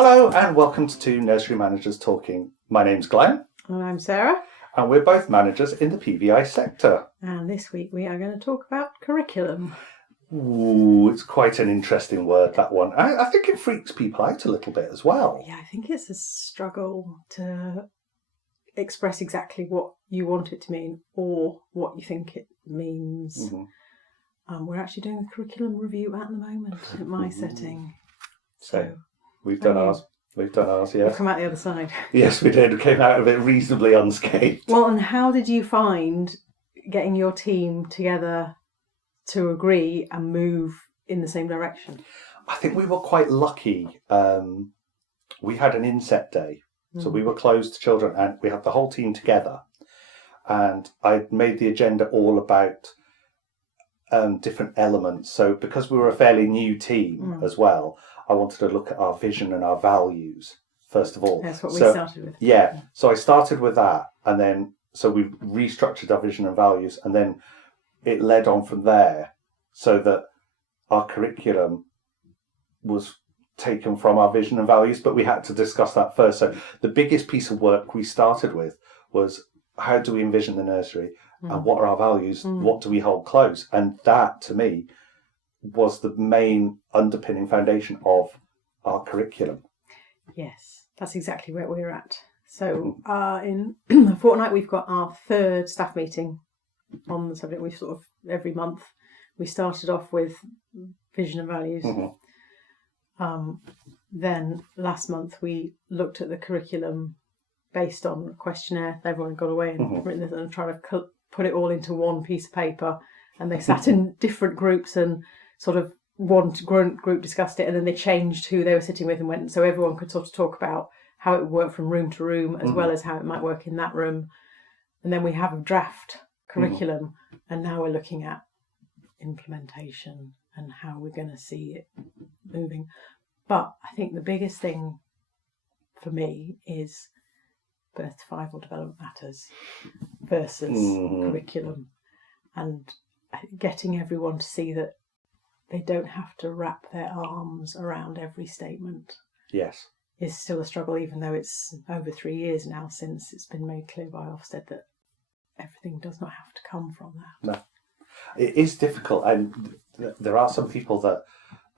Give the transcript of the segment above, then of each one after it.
Hello and welcome to Nursery Managers Talking. My name's Glenn. And I'm Sarah. And we're both managers in the PVI sector. And this week we are going to talk about curriculum. Ooh, it's quite an interesting word, that one. I think it freaks people out a little bit as well. Yeah, I think it's a struggle to express exactly what you want it to mean or what you think it means. Mm-hmm. We're actually doing a curriculum review at the moment at my setting. So we've done ours. We've done ours, yes. We've come out the other side. Yes, we did. We came out of it reasonably unscathed. Well, and how did you find getting your team together to agree and move in the same direction? I think we were quite lucky. We had an inset day. So we were closed to children and we had the whole team together. And I made the agenda all about different elements. So because we were a fairly new team as well, I wanted to look at our vision and our values, first of all. That's what we started with. Yeah. So I started with that. And then, so we restructured our vision and values. And then it led on from there so that our curriculum was taken from our vision and values, but we had to discuss that first. So the biggest piece of work we started with was how do we envision the nursery and what are our values? What do we hold close? And that, to me, was the main underpinning foundation of our curriculum. Yes, that's exactly where we're at. So in a fortnight, we've got our third staff meeting on the subject. We've sort of every month. We started off with vision and values. Then last month we looked at the curriculum based on a questionnaire. Everyone got away and written it and tried to put it all into one piece of paper. And they sat in different groups and sort of one group discussed it, and then they changed who they were sitting with and went, so everyone could sort of talk about how it would work from room to room as well as how it might work in that room. And then we have a draft curriculum, and now we're looking at implementation and how we're going to see it moving. But I think the biggest thing for me is birth to 5 or development matters versus curriculum, and getting everyone to see that they don't have to wrap their arms around every statement. Yes. Is still a struggle, even though it's over 3 years now since it's been made clear by Ofsted that everything does not have to come from that. No. It is difficult, and there are some people that,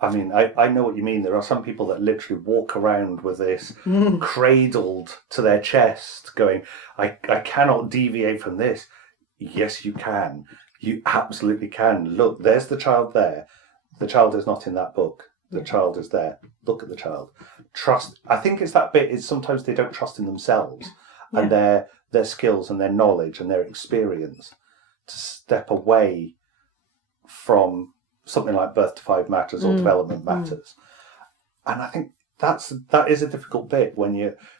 I mean, I know what you mean. There are some people that literally walk around with this cradled to their chest going, I cannot deviate from this. Yes, you can. You absolutely can. Look, there's the child there. The child is not in that book. The child is there. Look at the child. Trust. I think it's that bit is sometimes they don't trust in themselves and their skills and their knowledge and their experience to step away from something like birth to 5 matters or development matters. And I think that is a difficult bit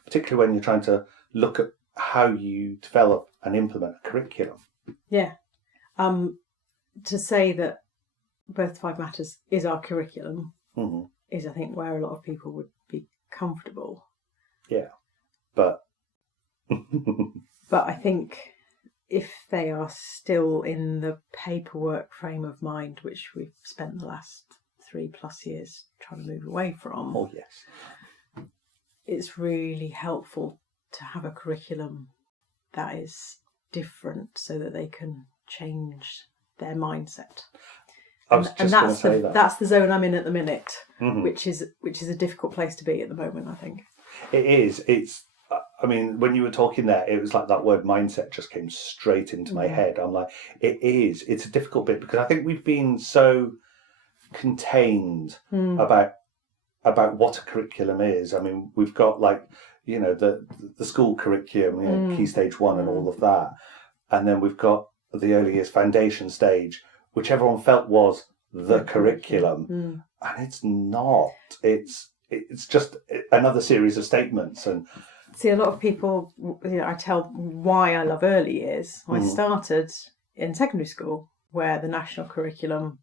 particularly when you're trying to look at how you develop and implement a curriculum. Yeah. To say that birth to 5 matters is our curriculum is, I think, where a lot of people would be comfortable. Yeah. But I think if they are still in the paperwork frame of mind, which we've spent the last 3+ years trying to move away from, oh yes, it's really helpful to have a curriculum that is different so that they can change their mindset. That's the zone I'm in at the minute, which is a difficult place to be at the moment, I think. It is. I mean, when you were talking there, it was like that word mindset just came straight into my head. I'm like, it's a difficult bit because I think we've been so contained about what a curriculum is. I mean, we've got the school curriculum, Key Stage 1 and all of that. And then we've got the early years foundation stage, which everyone felt was the curriculum. And it's not. It's just another series of statements. And see, a lot of people, I tell why I love early years. I started in secondary school where the national curriculum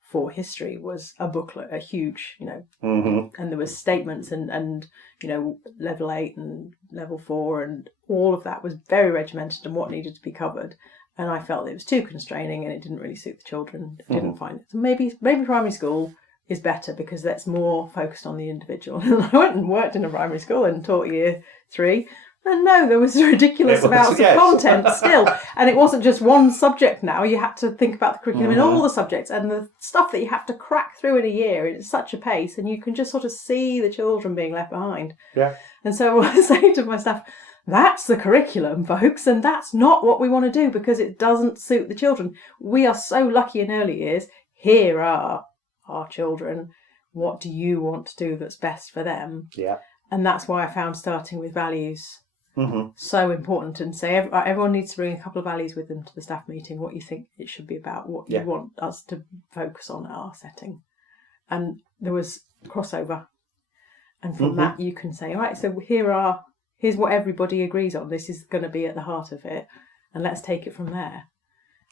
for history was a booklet, a huge, and there was statements and level 8 and level 4 and all of that was very regimented and what needed to be covered. And I felt it was too constraining and it didn't really suit the children. I didn't find it. So maybe primary school is better because that's more focused on the individual. And I went and worked in a primary school and taught year 3. And no, there was ridiculous amounts of content still. And it wasn't just one subject now. You had to think about the curriculum in all the subjects and the stuff that you have to crack through in a year. It's such a pace. And you can just sort of see the children being left behind. Yeah. And so I say to my staff, that's the curriculum, folks. And that's not what we want to do because it doesn't suit the children. We are so lucky in early years. Here are our children. What do you want to do that's best for them? Yeah. And that's why I found starting with values so important, and say everyone needs to bring a couple of values with them to the staff meeting, what you think it should be about, what you want us to focus on at our setting. And there was crossover, and from that you can say, all right, so here's what everybody agrees on, this is going to be at the heart of it, and let's take it from there.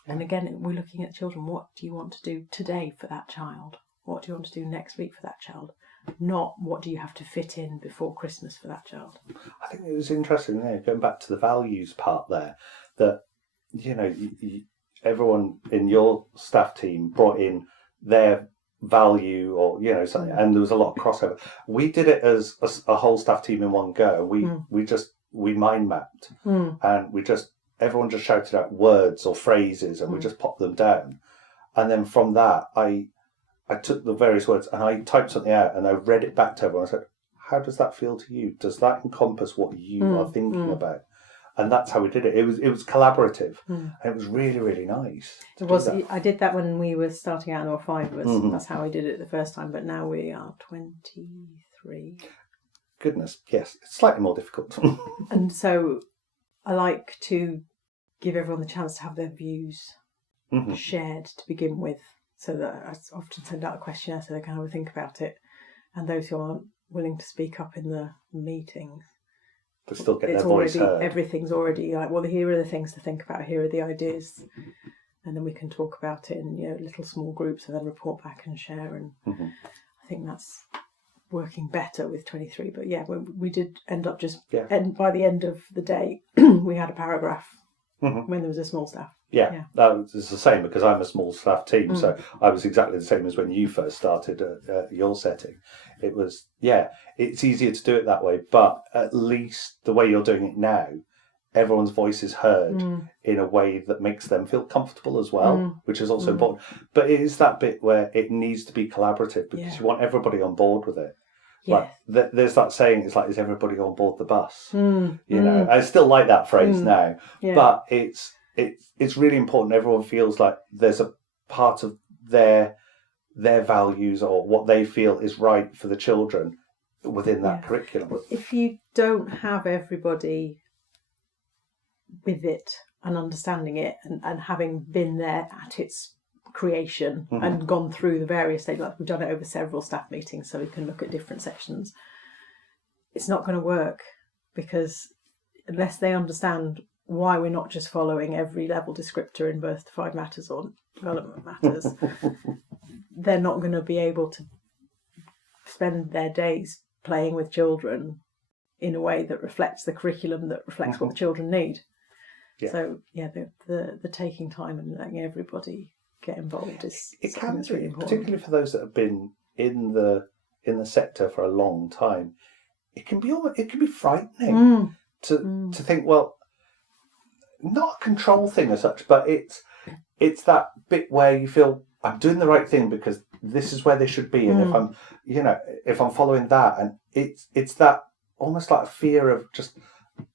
And again, we're looking at children. What do you want to do today for that child? What do you want to do next week for that child? Not what do you have to fit in before Christmas for that child. I think it was interesting, going back to the values part there, that, everyone in your staff team brought in their value or, something, and there was a lot of crossover. We did it as a whole staff team in one go. We mind mapped and everyone just shouted out words or phrases and we just popped them down. And then from that, I took the various words and I typed something out and I read it back to everyone. I said, how does that feel to you? Does that encompass what you are thinking about? And that's how we did it. It was collaborative and it was really, really nice. It was. I did that when we were starting out and there were 5 of us. That's how I did it the first time. But now we are 23. Goodness, yes. It's slightly more difficult. And so I like to give everyone the chance to have their views shared to begin with. So that I often send out a questionnaire so they can have a think about it. And those who aren't willing to speak up in the meetings, to still get their voice heard. Everything's already like, well, here are the things to think about, here are the ideas. And then we can talk about it in little small groups and then report back and share. And I think that's working better with 23. But yeah, we did end up and by the end of the day, we had a paragraph when there was a small staff. Yeah, that was the same because I'm a small staff team, so I was exactly the same as when you first started at your setting. It was, it's easier to do it that way, but at least the way you're doing it now, everyone's voice is heard in a way that makes them feel comfortable as well, which is also important. But it is that bit where it needs to be collaborative because you want everybody on board with it. Yeah. Like, there's that saying, it's like, is everybody on board the bus? I still like that phrase now, but it's really important everyone feels like there's a part of their values or what they feel is right for the children within that curriculum. If you don't have everybody with it and understanding it and having been there at its creation and gone through the various stages, like we've done it over several staff meetings so we can look at different sections, it's not going to work because unless they understand why we're not just following every level descriptor in Birth to 5 Matters or Development Matters, they're not going to be able to spend their days playing with children in a way that reflects the curriculum, that reflects what the children need. Yeah. So, the taking time and letting everybody get involved is really important. Particularly for those that have been in the sector for a long time. It can be frightening to think, well, not a control thing as such, but it's that bit where you feel I'm doing the right thing because this is where they should be, and if I'm following that, and it's that almost like a fear of just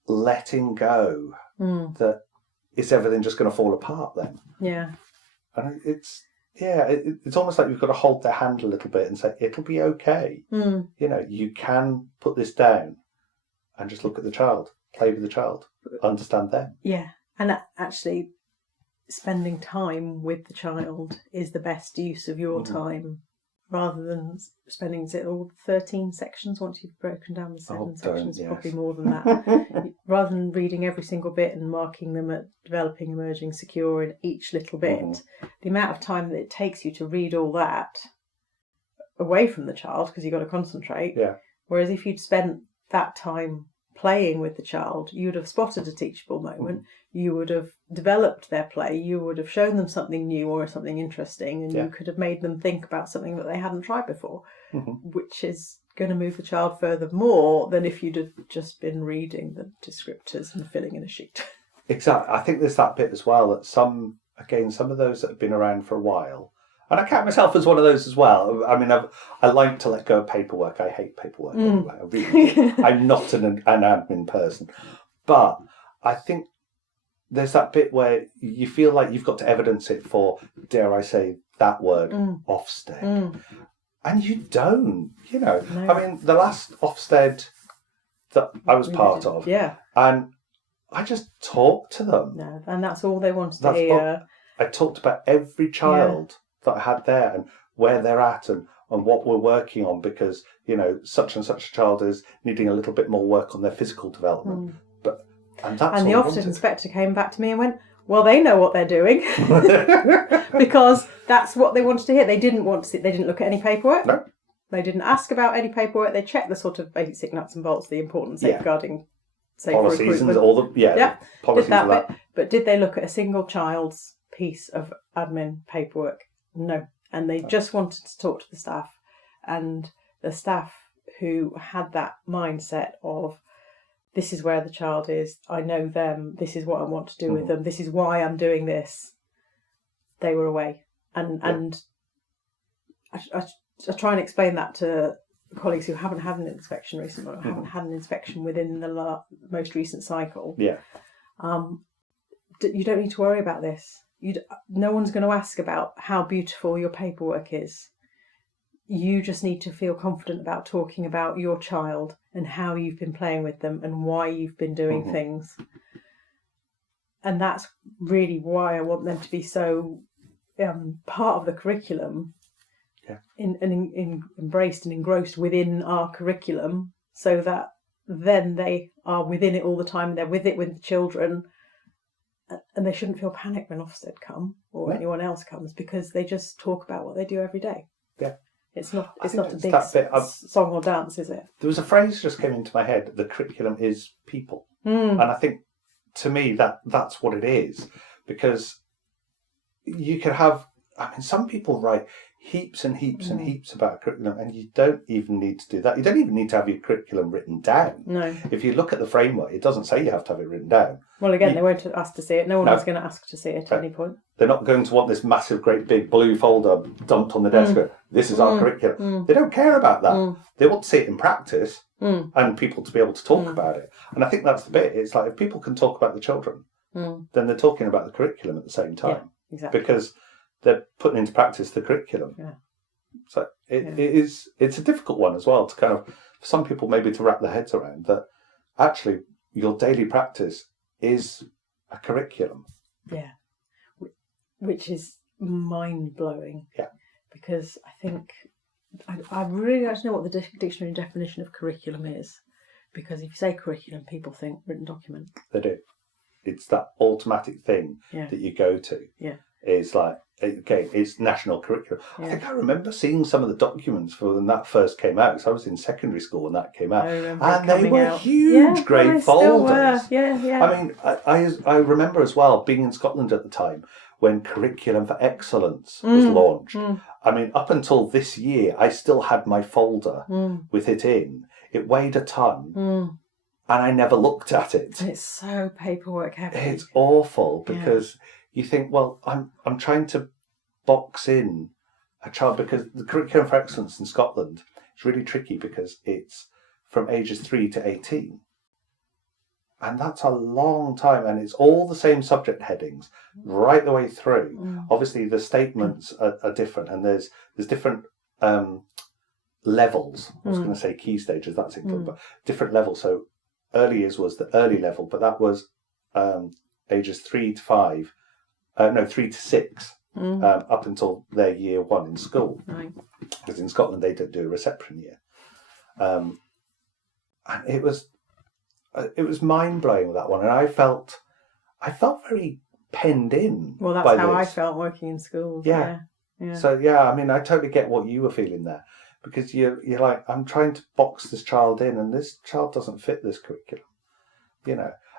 letting go that is everything just going to fall apart then. Yeah, and it's almost like you've got to hold their hand a little bit and say it'll be okay. You can put this down and just look at the child, play with the child, understand them. Yeah, and actually spending time with the child is the best use of your time, rather than spending all 13 sections once you've broken down the 7 sections, probably more than that. Rather than reading every single bit and marking them at developing, emerging, secure in each little bit, the amount of time that it takes you to read all that away from the child because you've got to concentrate. Yeah. Whereas if you'd spent that time playing with the child, you would have spotted a teachable moment, you would have developed their play, you would have shown them something new or something interesting, and you could have made them think about something that they hadn't tried before, which is going to move the child further more than if you'd have just been reading the descriptors and filling in a sheet. Exactly. I think there's that bit as well, that some of those that have been around for a while, and I count myself as one of those as well. I mean, I like to let go of paperwork. I hate paperwork anyway. I really do. I'm not an admin person. But I think there's that bit where you feel like you've got to evidence it for, dare I say, that word, Ofsted. And you don't, No. I mean, the last Ofsted that I was part of, and I just talked to them. No, and that's all they wanted to hear. I talked about every child that I had there and where they're at and what we're working on, because, such and such a child is needing a little bit more work on their physical development. And the Ofsted inspector came back to me and went, well, they know what they're doing. Because that's what they wanted to hear. They didn't want to see, they didn't look at any paperwork. No. They didn't ask about any paperwork. They checked the sort of basic nuts and bolts, the important safeguarding, safe policies and all the policies did that of that. Bit. But did they look at a single child's piece of admin paperwork? No. And they just wanted to talk to the staff. And the staff who had that mindset of, this is where the child is, I know them, this is what I want to do with them, this is why I'm doing this, they were away. And I try and explain that to colleagues who haven't had an inspection recently, or haven't had an inspection within the most recent cycle. Yeah. You don't need to worry about this. No one's going to ask about how beautiful your paperwork is. You just need to feel confident about talking about your child and how you've been playing with them and why you've been doing things. And that's really why I want them to be so part of the curriculum, embraced and engrossed within our curriculum, so that then they are within it all the time. They're with it with the children, and they shouldn't feel panicked when Ofsted come or anyone else comes, because they just talk about what they do every day. Yeah. It's not a big song or dance, is it? There was a phrase just came into my head: the curriculum is people, and I think, to me, that's what it is, because you could have. I mean, some people write heaps and heaps and heaps about a curriculum, and you don't even need to do that. You don't even need to have your curriculum written down. No. If you look at the framework, it doesn't say you have to have it written down. Well, again, they won't ask to see it. No one was going to ask to see it at any point. They're not going to want this massive, great big blue folder dumped on the desk. This is our curriculum. They don't care about that. They want to see it in practice and people to be able to talk about it. And I think that's the bit. It's like, if people can talk about the children, then they're talking about the curriculum at the same time. Yeah, exactly. Because they're putting into practice the curriculum. Yeah. So it's a difficult one as well to kind of, for some people maybe to wrap their heads around, that actually your daily practice is a curriculum. Yeah. Which is mind-blowing. Yeah. Because I think, I really don't know what the dictionary definition of curriculum is. Because if you say curriculum, people think written document. They do. It's that automatic thing that you go to. Yeah. It's like, okay, it's national curriculum. Yeah. I think I remember seeing some of the documents for when that first came out, because I was in secondary school when that came out, and they were huge, grey folders. Yeah. I mean, I remember as well being in Scotland at the time when Curriculum for Excellence was launched. I mean, up until this year, I still had my folder with it in. It weighed a ton, and I never looked at it. It's so paperwork heavy. It's awful, because you think, well, I'm trying to box in a child, because the Curriculum for Excellence in Scotland is really tricky, because it's from ages 3 to 18. And that's a long time, and it's all the same subject headings right the way through. Obviously, the statements are different, and there's different levels. I was going to say key stages, that's included, but different levels. So early years was the early level, but that was ages 3 to 6, up until their year 1 in school. Right. Because in Scotland they don't do a reception year. And it was mind-blowing with that one, and I felt very penned in. Well, that's how I felt working in schools. Yeah. So I mean, I totally get what you were feeling there, because you're like, I'm trying to box this child in, and this child doesn't fit this curriculum.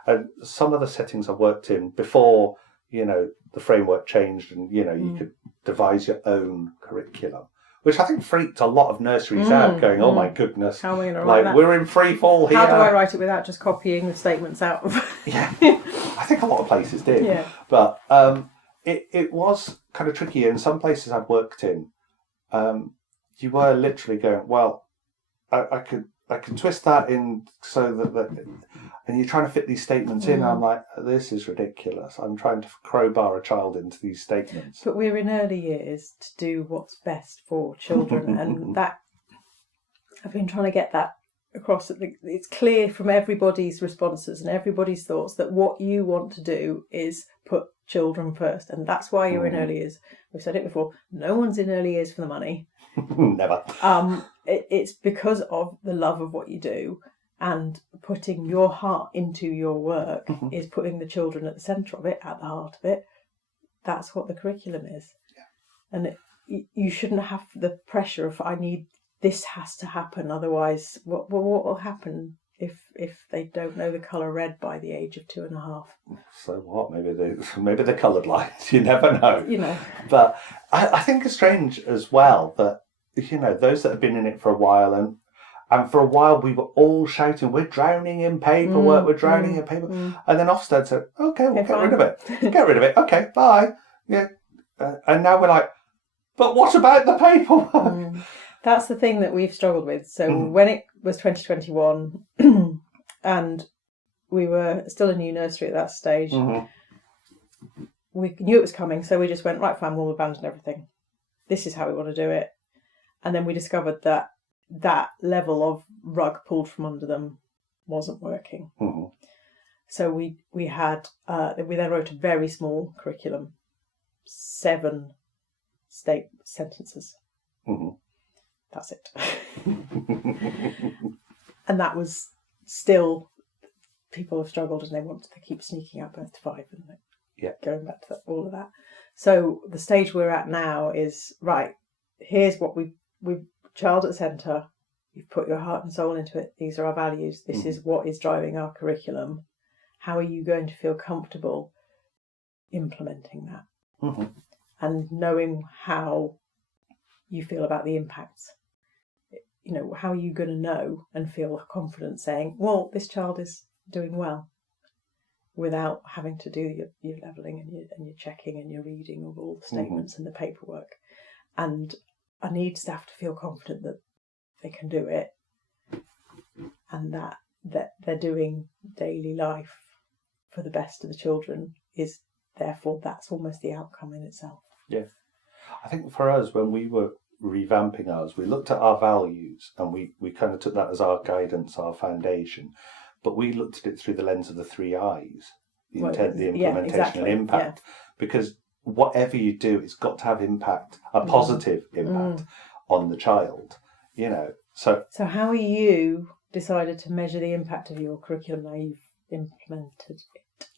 And some of the settings I worked in before, the framework changed, and you could devise your own curriculum, which I think freaked a lot of nurseries out, going, "Oh my goodness, how am I going to write that? We're in free fall here. How do I write it without just copying the statements out of?" Yeah, I think a lot of places did. Yeah. But it was kind of tricky. In some places I've worked in, you were literally going, well, I could twist that in so that and you're trying to fit these statements in. I'm like, this is ridiculous. I'm trying to crowbar a child into these statements. But we're in early years to do what's best for children, and that I've been trying to get that across. It's clear from everybody's responses and everybody's thoughts that what you want to do is put children first, and that's why you're in early years. We've said it before. No one's in early years for the money. Never. It's because of the love of what you do, and putting your heart into your work is putting the children at the centre of it, at the heart of it. That's what the curriculum is. Yeah. And you shouldn't have the pressure of, this has to happen, otherwise what will happen if they don't know the colour red by the age of 2.5? So what? Maybe they're colourblind. You never know. But I think it's strange as well that those that have been in it for a while, and for a while we were all shouting, "We're drowning in paperwork. We're drowning in paper." And then Ofsted said, "Okay, we'll get rid of it. Get rid of it. Okay, bye." Yeah. And now we're like, "But what about the paperwork?" That's the thing that we've struggled with. So when it was 2021 and we were still a new nursery at that stage, we knew it was coming, so we just went, right, fine, we'll abandon everything. This is how we want to do it. And then we discovered that level of rug pulled from under them wasn't working. So we then wrote a very small curriculum, 7 state sentences. That's it. And that was still, people have struggled and they wanted to keep sneaking out birth to 5 and going back to all of that. So the stage we're at now is, right, here's what we've child at the centre, you've put your heart and soul into it, these are our values, this is what is driving our curriculum. How are you going to feel comfortable implementing that? And knowing how you feel about the impacts. How are you going to know and feel confident saying, well, this child is doing well, without having to do your levelling and your checking and your reading of all the statements and the paperwork. And I need staff to feel confident that they can do it, and that they're doing daily life for the best of the children is therefore that's almost the outcome in itself. Yeah. I think for us, when we were revamping ours, we looked at our values and we kind of took that as our guidance, our foundation, but we looked at it through the lens of the 3 I's, the intent, the implementation and impact, because whatever you do, it's got to have impact, a positive impact on the child, So how are you decided to measure the impact of your curriculum now you've implemented it?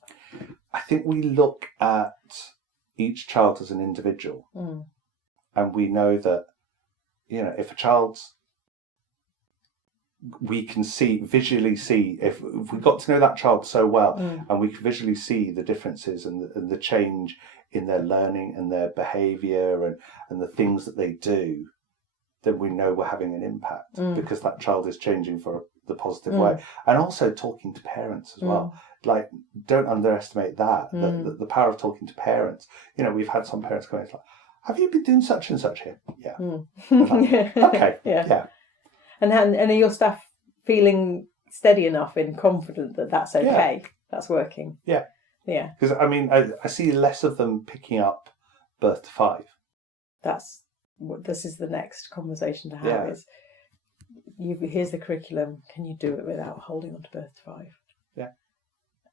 I think we look at each child as an individual. And we know that, if a child's, we can visually see, if we got to know that child so well, and we can visually see the differences and the change in their learning and their behaviour and the things that they do, then we know we're having an impact because that child is changing for the positive way. And also talking to parents as well. Like, don't underestimate that, the power of talking to parents. We've had some parents going, like, have you been doing such and such here? Yeah. Like, okay. Yeah. And are your staff feeling steady enough and confident that that's okay? That's working? Yeah. Yeah. Because, I see less of them picking up birth to 5. This is the next conversation to have is, here's the curriculum, can you do it without holding on to birth to 5? Yeah.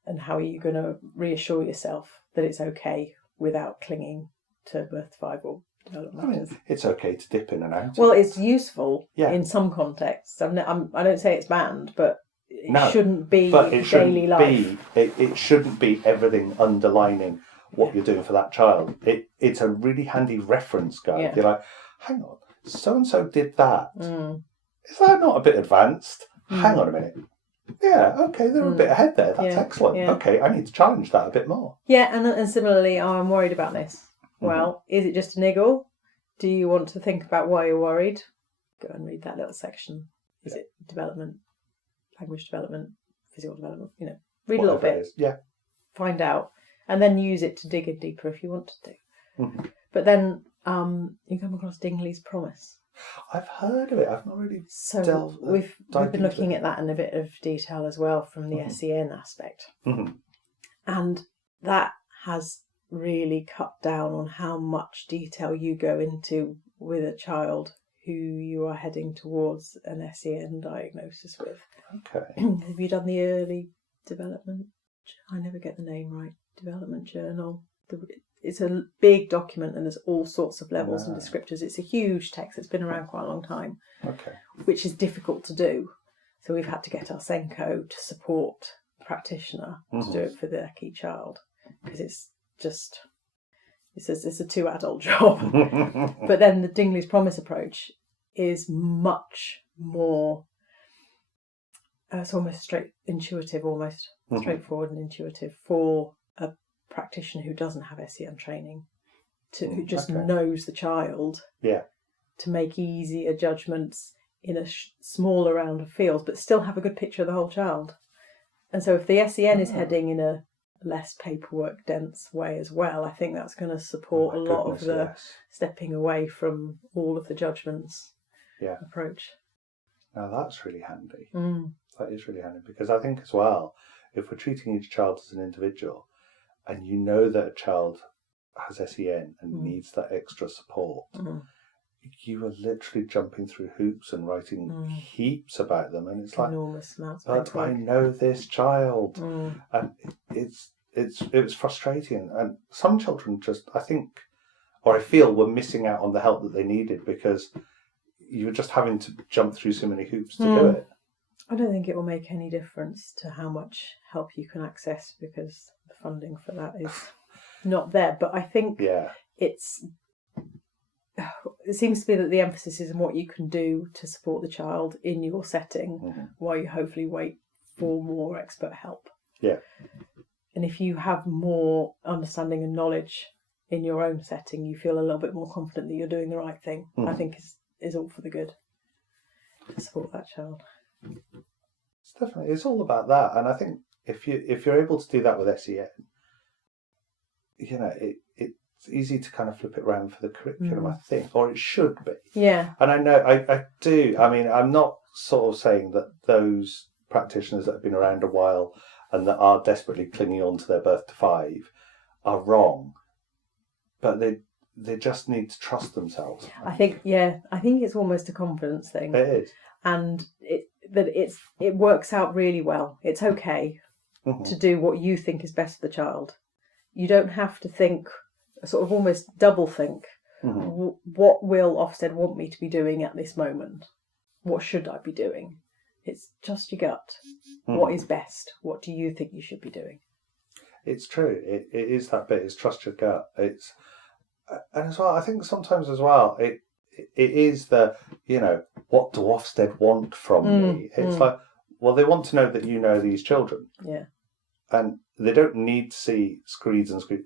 And how are you going to reassure yourself that it's okay without clinging to birth to 5 or development matters? It's okay to dip in and out. Well, it's useful in some contexts. I don't say it's banned, but it shouldn't be daily life. It shouldn't be everything underlining what you're doing for that child. It's a really handy reference guide. You're like, hang on, so and so did that. Mm. Is that not a bit advanced? Hang on a minute. Yeah, okay, they're a bit ahead there. That's excellent. Yeah. Okay, I need to challenge that a bit more. Yeah, and similarly, I'm worried about this. Well, is it just a niggle? Do you want to think about why you're worried? Go and read that little section. Is it development, language development, physical development? Read a little bit. Yeah. Find out, and then use it to dig in deeper if you want to do. Mm-hmm. But then you come across Dingley's Promise. I've heard of it. I've not really. So we've been looking at that in a bit of detail as well from the SEN aspect, and that has really cut down on how much detail you go into with a child who you are heading towards an SEN diagnosis with. Okay. Have you done the early development? I never get the name right. Development journal. It's a big document and there's all sorts of levels and descriptors. It's a huge text. It's been around quite a long time. Okay. Which is difficult to do. So we've had to get our Senko to support the practitioner to do it for their key child because it's a 2-adult job. But then the Dingley's Promise approach is much more, it's almost straightforward and intuitive for a practitioner who doesn't have SEN training, who just knows the child, to make easier judgments in a smaller round of fields, but still have a good picture of the whole child. And so if the SEN is heading in a less paperwork dense way as well, I think that's going to support a lot of the stepping away from all of the judgments approach. Now that's really handy. That is really handy because I think as well, if we're treating each child as an individual and you know that a child has SEN and needs that extra support, you are literally jumping through hoops and writing heaps about them, and it's like enormous amounts. But I know this child, and it was frustrating. And some children I feel, were missing out on the help that they needed because you were just having to jump through so many hoops to do it. I don't think it will make any difference to how much help you can access because the funding for that is not there. But I think it seems to be that the emphasis is on what you can do to support the child in your setting while you hopefully wait for more expert help. Yeah. And if you have more understanding and knowledge in your own setting, you feel a little bit more confident that you're doing the right thing. I think is all for the good to support that child. It's all about that, and I think if you're able to do that with SEN, it's easy to kind of flip it around for the curriculum, I think, or it should be. Yeah. And I know I do. I mean, I'm not sort of saying that those practitioners that have been around a while and that are desperately clinging on to their birth to 5 are wrong, but they just need to trust themselves. I think it's almost a confidence thing. It is. And it works out really well. It's okay to do what you think is best for the child. You don't have to think, sort of almost double think, what will Ofsted want me to be doing at this moment? What should I be doing? It's just your gut. What is best? What do you think you should be doing? It's true. It is that bit. It's trust your gut. And as well, I think sometimes as well, it is what do Ofsted want from me? It's like, well, they want to know that you know these children. Yeah. And they don't need to see screeds and screeds.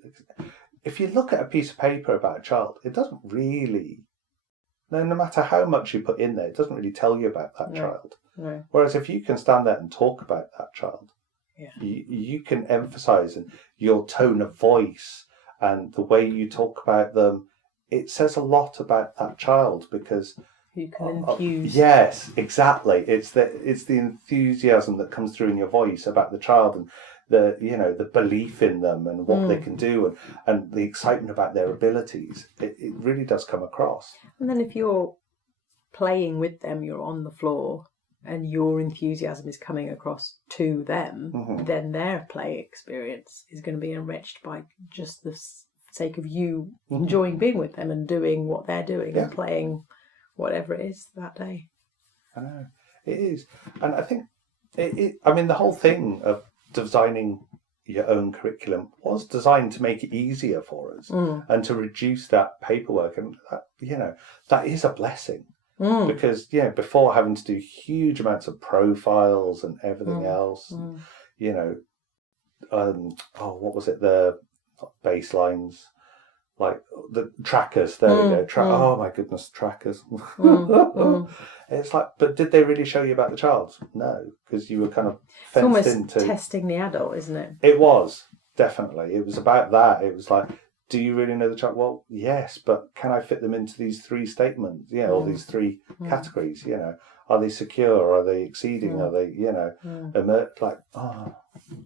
If you look at a piece of paper about a child, it doesn't really, no matter how much you put in there, it doesn't really tell you about that child. No. Whereas if you can stand there and talk about that child, you can emphasise your tone of voice and the way you talk about them. It says a lot about that child because you can infuse. Yes, exactly. It's the enthusiasm that comes through in your voice about the child and the belief in them and what they can do and the excitement about their abilities. It really does come across. And then if you're playing with them, you're on the floor and your enthusiasm is coming across to them, then their play experience is going to be enriched by just the sake of you enjoying being with them and doing what they're doing and playing whatever it is that day. I know. It is. And I think, the whole thing of designing, your own curriculum was designed to make it easier for us and to reduce that paperwork. And that, that is a blessing because before having to do huge amounts of profiles and everything else, what was it? The baselines, like the trackers. There we go. Oh my goodness, trackers. It's like, but did they really show you about the child? No, because you were kind of fenced it's almost into testing the adult, isn't it? It was definitely. It was about that. It was like, do you really know the child? Well, yes, but can I fit them into these 3 statements? Or these 3 categories. Are they secure? Are they exceeding? Are they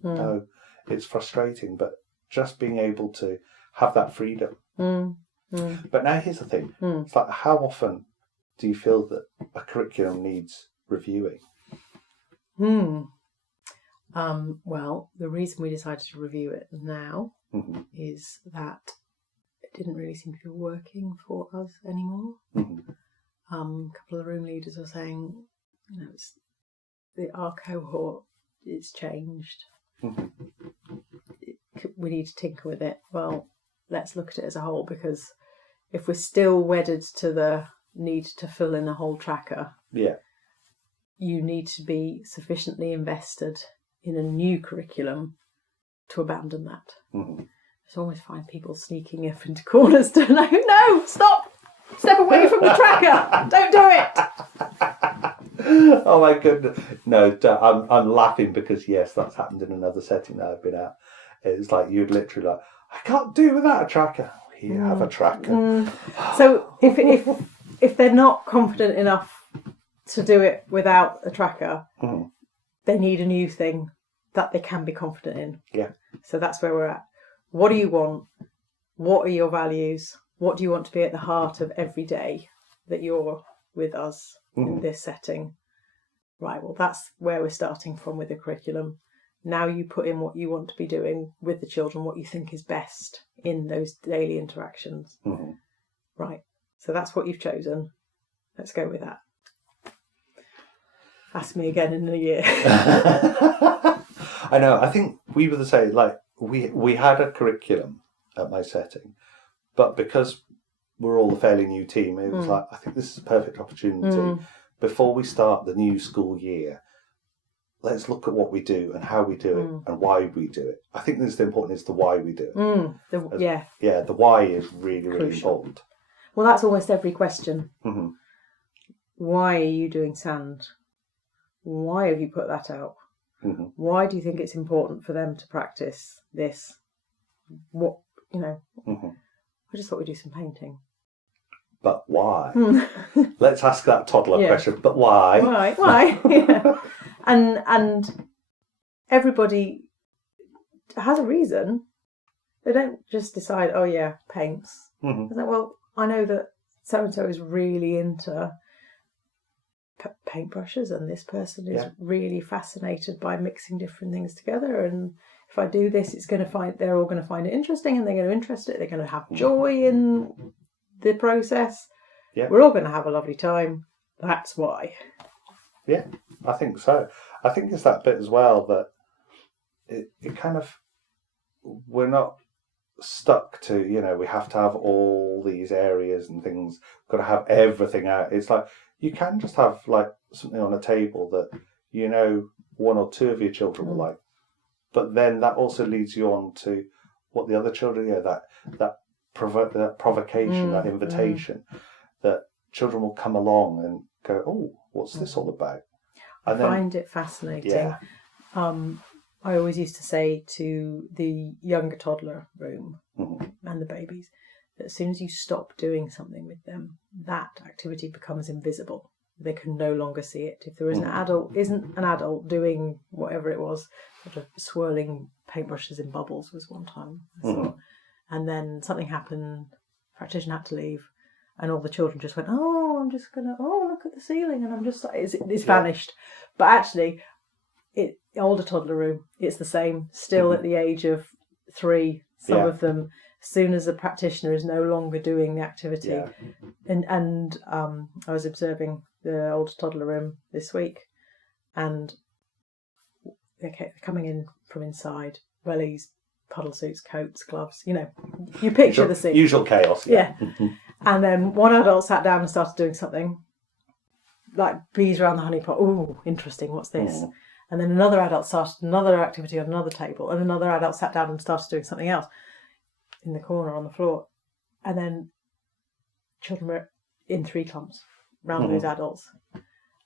no, it's frustrating. But just being able to have that freedom. But now here's the thing. It's like, how often do you feel that a curriculum needs reviewing? Well, the reason we decided to review it now is that it didn't really seem to be working for us anymore. A couple of the room leaders were saying, our cohort, it's changed. We need to tinker with it. Well, let's look at it as a whole, because if we're still wedded to the need to fill in a whole tracker, you need to be sufficiently invested in a new curriculum to abandon that. I always find people sneaking up into corners to no, stop, step away from the tracker, don't do it. Oh my goodness, no, I'm laughing because yes, that's happened in another setting that I've been at. It's like you'd literally like, I can't do without a tracker. You have a tracker. So if they're not confident enough to do it without a tracker, they need a new thing that they can be confident in. Yeah. So that's where we're at. What do you want? What are your values? What do you want to be at the heart of every day that you're with us in this setting? Right, well, that's where we're starting from with the curriculum. Now you put in what you want to be doing with the children, what you think is best in those daily interactions. Right, so that's what you've chosen. Let's go with that. Ask me again in a year. I know, I think we were the same. Like, we had a curriculum at my setting, but because we're all a fairly new team, it was like, I think this is a perfect opportunity. Before we start the new school year, let's look at what we do and how we do it and why we do it. I think the important is the why we do it. The why is really, really important. Well, that's almost every question. Why are you doing sand? Why have you put that out? Why do you think it's important for them to practice this? What, I just thought we'd do some painting. But why? Let's ask that toddler question. But why? Why? Yeah. And everybody has a reason. They don't just decide, oh yeah, paints. It's like, well, I know that so-and-so is really into paintbrushes and this person is really fascinated by mixing different things together, and if I do this, they're all going to find it interesting, and they're going to interest it, they're going to have joy in the process. We're all going to have a lovely time. That's why. I think so. I think it's that bit as well that it kind of, we're not stuck to, we have to have all these areas and things, got to have everything out. It's like, you can just have like something on a table that one or two of your children will like, but then that also leads you on to what the other children, that provocation, that invitation, that children will come along and go, oh, what's this all about? And I find it fascinating. I always used to say to the younger toddler room and the babies that as soon as you stop doing something with them, that activity becomes invisible. They can no longer see it. If there is isn't an adult doing whatever it was, sort of swirling paintbrushes in bubbles was one time. And then something happened, practitioner had to leave, and all the children just went, oh, I'm just going to, look at the ceiling, and I'm just like, it's vanished. But actually, older toddler room, it's the same, still at the age of 3, some of them, as soon as the practitioner is no longer doing the activity. And I was observing the older toddler room this week, and they're coming in from inside, wellies, puddle suits, coats, gloves. You know, you picture the scene. Usual chaos. Yeah. And then one adult sat down and started doing something, like bees around the honey pot. Ooh, interesting. What's this? And then another adult started another activity on another table, and another adult sat down and started doing something else in the corner on the floor. And then children were in 3 clumps around those adults.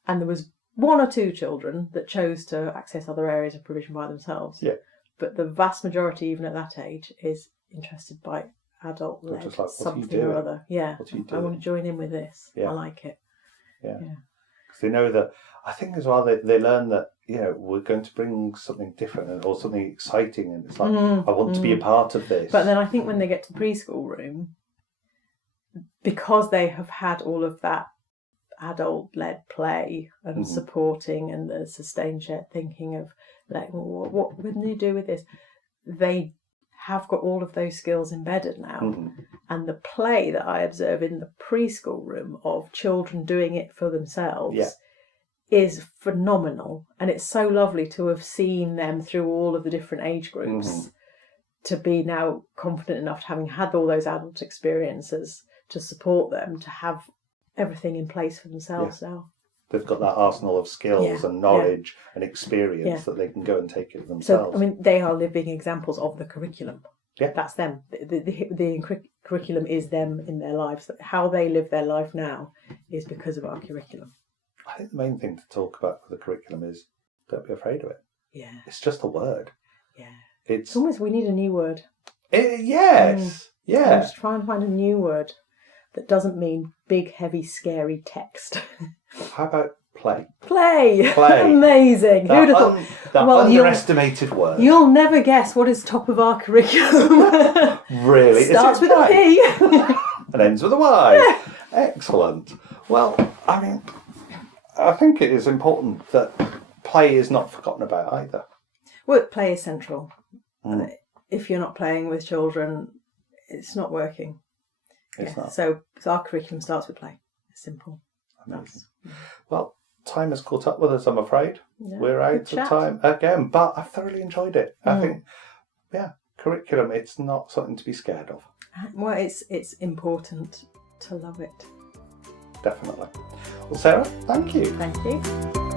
And there was 1 or 2 children that chose to access other areas of provision by themselves. Yeah. But the vast majority, even at that age, is interested by adult-led like, something or other. Yeah. I want to join in with this. Yeah. I like it. Yeah. Because they know that, I think as well, they learn that, we're going to bring something different or something exciting. And it's like, I want to be a part of this. But then I think when they get to the preschool room, because they have had all of that adult-led play and supporting and the sustained shared thinking of like, what can you do with this? They have got all of those skills embedded now. And the play that I observe in the preschool room of children doing it for themselves is phenomenal. And it's so lovely to have seen them through all of the different age groups to be now confident enough, having had all those adult experiences, to support them to have everything in place for themselves now. They've got that arsenal of skills and knowledge and experience that they can go and take it themselves. So, they are living examples of the curriculum. Yeah. That's them. The curriculum is them in their lives. How they live their life now is because of our curriculum. I think the main thing to talk about with the curriculum is don't be afraid of it. Yeah. It's just a word. Yeah. It's almost, we need a new word. Yes. Yeah. I'm just trying to find a new word that doesn't mean big, heavy, scary text. How about play? Play. Amazing. Who'd have thought? That underestimated word. You'll never guess what is top of our curriculum. Really? Starts with a P. And ends with a Y. Yeah. Excellent. Well, I think it is important that play is not forgotten about either. Well, play is central. If you're not playing with children, it's not working. It's not. So our curriculum starts with play. It's simple. Amazing. Well, time has caught up with us, I'm afraid. Yeah, we're out of time again, but I've thoroughly enjoyed it. I think, curriculum, it's not something to be scared of. Well, it's important to love it. Definitely. Well, Sarah, thank you. Thank you.